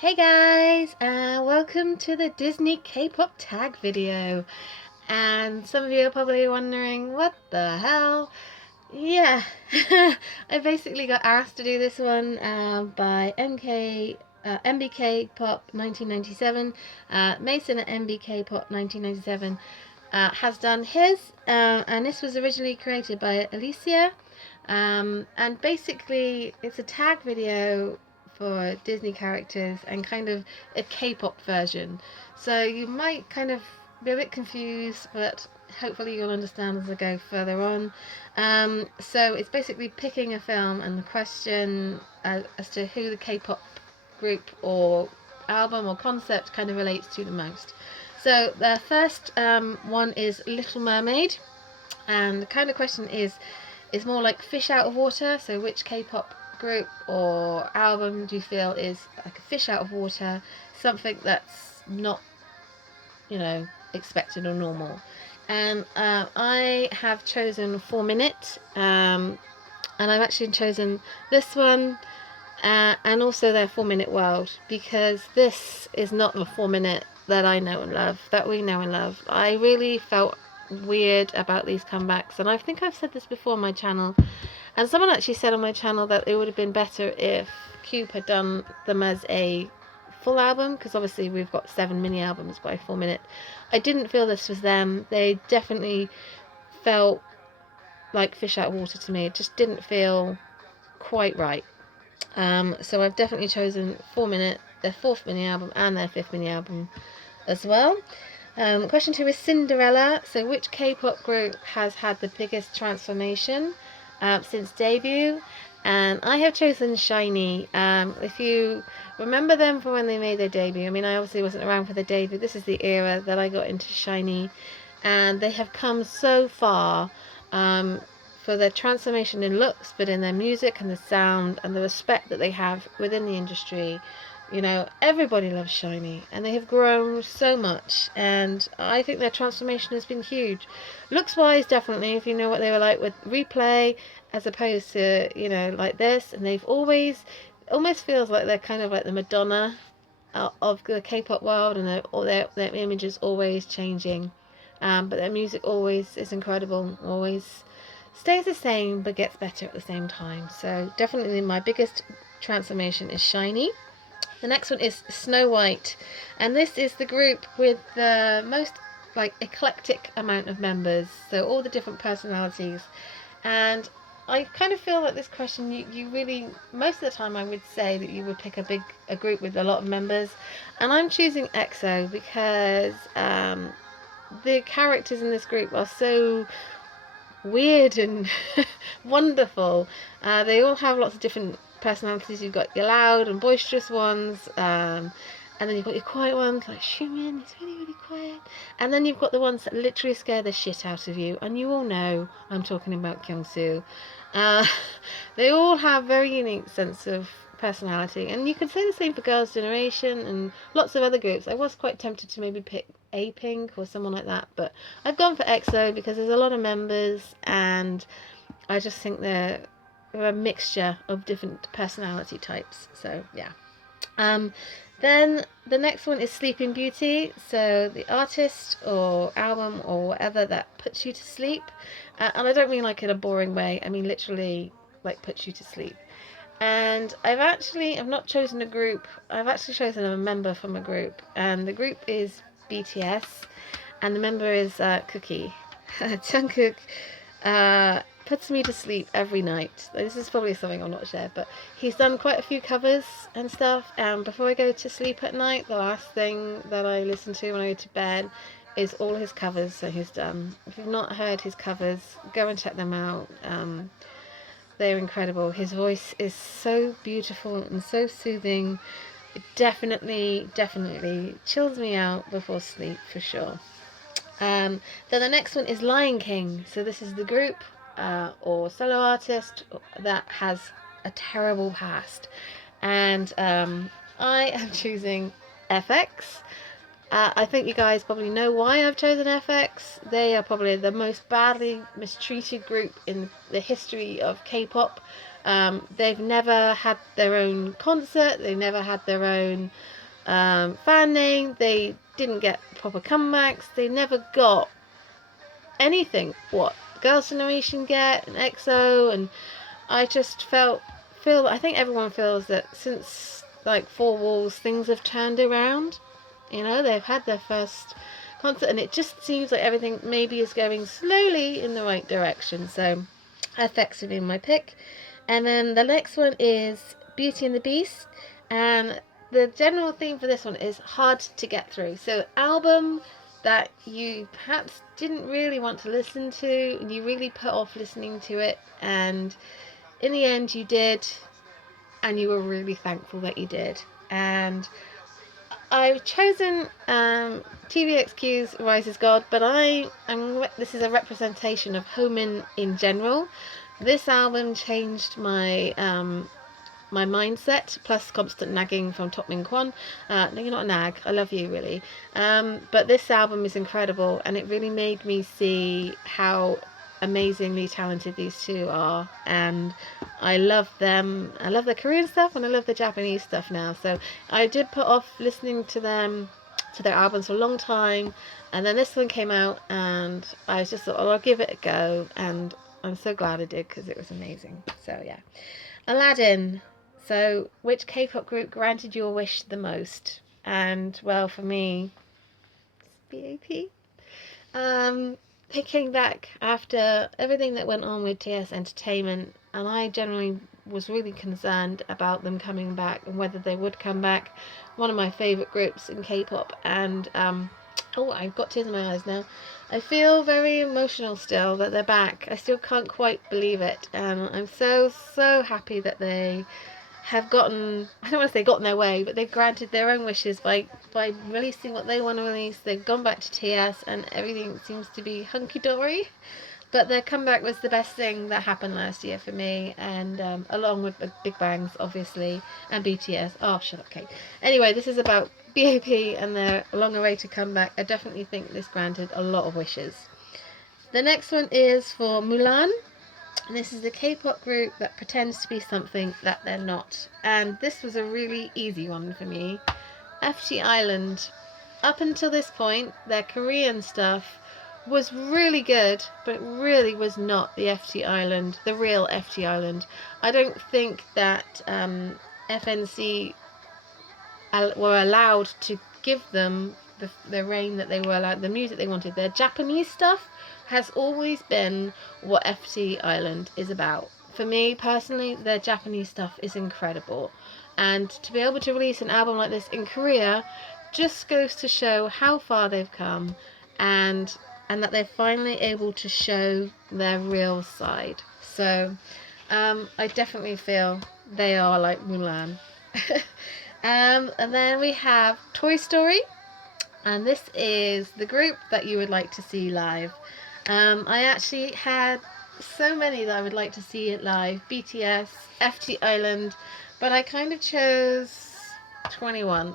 Hey guys, welcome to the Disney K-pop tag video. And some of you are probably wondering, what the hell? Yeah, I basically got asked to do this one by MBK Pop 1997. Mason at MBK Pop 1997 has done his, and this was originally created by Alicia. And basically, it's a tag video for Disney characters and kind of a K-pop version. So you might kind of be a bit confused, but hopefully you'll understand as I go further on. So it's basically picking a film and the question as to who the K-pop group or album or concept kind of relates to the most. So the first one is Little Mermaid, and the kind of question is more like fish out of water. So which K-pop group or album do you feel is like a fish out of water, something that's not, expected or normal? And I have chosen 4 Minute, and I've actually chosen this one and also their 4 Minute World, because this is not the 4 Minute that I know and love, that we know and love. I really felt weird about these comebacks, and I think I've said this before on my channel, and someone actually said on my channel that it would have been better if Cube had done them as a full album, because obviously we've got 7 mini albums by 4 Minute. I didn't feel this was them. They definitely felt like fish out of water to me. It just didn't feel quite right. So I've definitely chosen 4 Minute, their 4th mini album and their 5th mini album as well. Question 2 is Cinderella. So which K-pop group has had the biggest transformation since debut? And I have chosen SHINee. If you remember them from when they made their debut, I mean, I obviously wasn't around for their debut. This is the era that I got into SHINee, and they have come so far for their transformation in looks, but in their music and the sound and the respect that they have within the industry. Everybody loves SHINee, and they have grown so much, and I think their transformation has been huge. Looks wise, definitely, if you know what they were like with Replay, as opposed to, like this, and they've always, almost feels like they're kind of like the Madonna of the K-pop world, and their image is always changing, but their music always is incredible, always stays the same, but gets better at the same time. So definitely my biggest transformation is SHINee. The next one is Snow White, and this is the group with the most eclectic amount of members, so all the different personalities. And I kind of feel that this question, you really, most of the time I would say that you would pick a group with a lot of members, and I'm choosing EXO because the characters in this group are so weird and wonderful. They all have lots of different personalities. You've got your loud and boisterous ones, and then you've got your quiet ones like Xiumin. He's really, really quiet. And then you've got the ones that literally scare the shit out of you, and you all know I'm talking about Kyungsoo. They all have very unique sense of personality, and you could say the same for Girls' Generation and lots of other groups. I was quite tempted to maybe pick A-Pink or someone like that, but I've gone for EXO because there's a lot of members, and I just think they're a mixture of different personality types. So yeah. Then the next one is Sleeping Beauty. So the artist or album or whatever that puts you to sleep, and I don't mean like in a boring way. I mean literally like puts you to sleep. And I've not chosen a group. I've actually chosen a member from a group, and the group is BTS, and the member is Cookie. Jungkook puts me to sleep every night. This is probably something I'll not share, but he's done quite a few covers and stuff, and before I go to sleep at night, the last thing that I listen to when I go to bed is all his covers that he's done. If you've not heard his covers, go and check them out. They're incredible. His voice is so beautiful and so soothing. It definitely chills me out before sleep for sure. Then the next one is Lion King. So this is the group or solo artist that has a terrible past, and I am choosing FX. I think you guys probably know why I've chosen FX. They are probably the most badly mistreated group in the history of K-pop. They've never had their own concert. They never had their own fan name. They didn't get proper comebacks. They never got anything what Girls' Generation get and EXO, and I just feel I think everyone feels that since like Four Walls things have turned around. You know, they've had their first concert and it just seems like everything maybe is going slowly in the right direction. So FX would be my pick. And then the next one is Beauty and the Beast, and the general theme for this one is hard to get through. So album that you perhaps didn't really want to listen to and you really put off listening to it, and in the end you did, and you were really thankful that you did. And I've chosen TVXQ's Rise as God, but this is a representation of Homin in general. This album changed my my mindset, plus constant nagging from Top Min Kwon. No, you're not a nag. I love you, really. But this album is incredible, and it really made me see how amazingly talented these two are, and I love them. I love the Korean stuff, and I love the Japanese stuff now. So I did put off listening to them, to their albums for a long time, and then this one came out, and I was just thought, oh, I'll give it a go, and I'm so glad I did because it was amazing. So yeah, Aladdin. So which K-pop group granted your wish the most? And well, for me, it's BAP. They came back after everything that went on with TS Entertainment, and I generally was really concerned about them coming back and whether they would come back. One of my favourite groups in K-pop, and oh, I've got tears in my eyes now. I feel very emotional still that they're back. I still can't quite believe it, and I'm so happy that they have gotten, I don't want to say gotten their way, but they've granted their own wishes by releasing what they want to release. They've gone back to TS and everything seems to be hunky-dory. But their comeback was the best thing that happened last year for me, and along with the Big Bangs, obviously, and BTS. Oh, shut up, Kate. Anyway, this is about BAP and their long-awaited comeback. I definitely think this granted a lot of wishes. The next one is for Mulan. This is a K-pop group that pretends to be something that they're not. And this was a really easy one for me. FT Island. Up until this point, their Korean stuff was really good, but it really was not the FT Island, the real FT Island. I don't think that FNC were allowed to give them the reign that they were allowed, the music they wanted. Their Japanese stuff has always been what FT Island is about. For me personally, their Japanese stuff is incredible, and to be able to release an album like this in Korea just goes to show how far they've come, and that they're finally able to show their real side. So I definitely feel they are like Mulan. And then we have Toy Story, and this is the group that you would like to see live. I actually had so many that I would like to see it live. BTS, FT Island, but I kind of chose 21.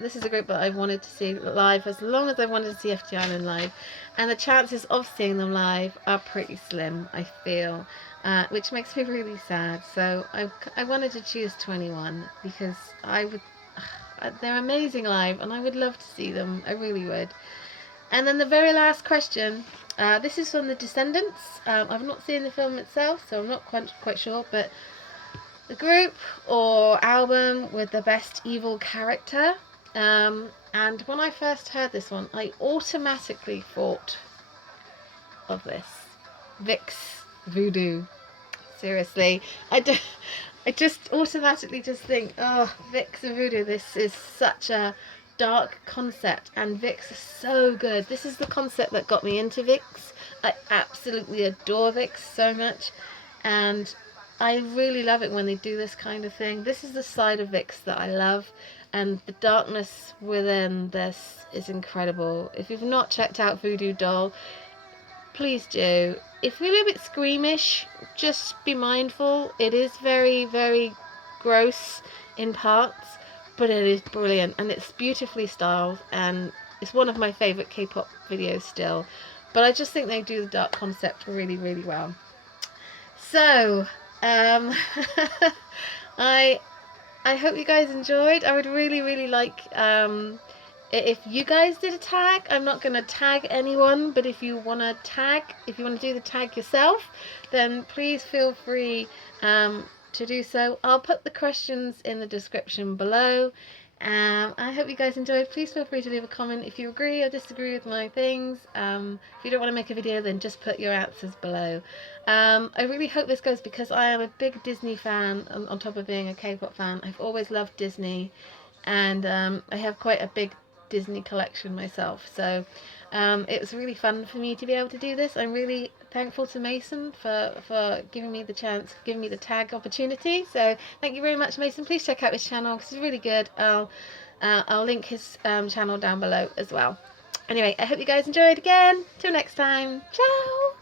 This is a group that I wanted to see live as long as I wanted to see FT Island live, and the chances of seeing them live are pretty slim, I feel, which makes me really sad. So I wanted to choose 21 because they're amazing live, and I would love to see them. I really would. And then the very last question, this is from the Descendants. I've not seen the film itself, so I'm not quite sure, but the group or album with the best evil character. And when I first heard this one, I automatically thought of this. Vic's Voodoo. Seriously. I just automatically just think, oh, Vic's Voodoo, this is such a dark concept, and Vic's is so good. This is the concept that got me into Vic's. I absolutely adore Vic's so much, and I really love it when they do this kind of thing. This is the side of Vic's that I love, and the darkness within this is incredible. If you've not checked out Voodoo Doll, please do. If you're a little bit squeamish, just be mindful. It is very, very gross in parts, but it is brilliant, and it's beautifully styled, and it's one of my favourite K-pop videos still. But I just think they do the dark concept really, really well. So, Um, I I hope you guys enjoyed. I would really like if you guys did a tag. I'm not going to tag anyone, but if you want to tag, if you want to do the tag yourself, then please feel free to do so. I'll put the questions in the description below. I hope you guys enjoyed. Please feel free to leave a comment if you agree or disagree with my things. If you don't want to make a video, then just put your answers below. I really hope this goes, because I am a big Disney fan on top of being a K-pop fan. I've always loved Disney, and I have quite a big Disney collection myself, so it was really fun for me to be able to do this. I'm really thankful to Mason for giving me the chance, giving me the tag opportunity. So thank you very much, Mason. Please check out his channel because it's really good. I'll link his channel down below as well. Anyway, I hope you guys enjoyed again. Till next time. Ciao!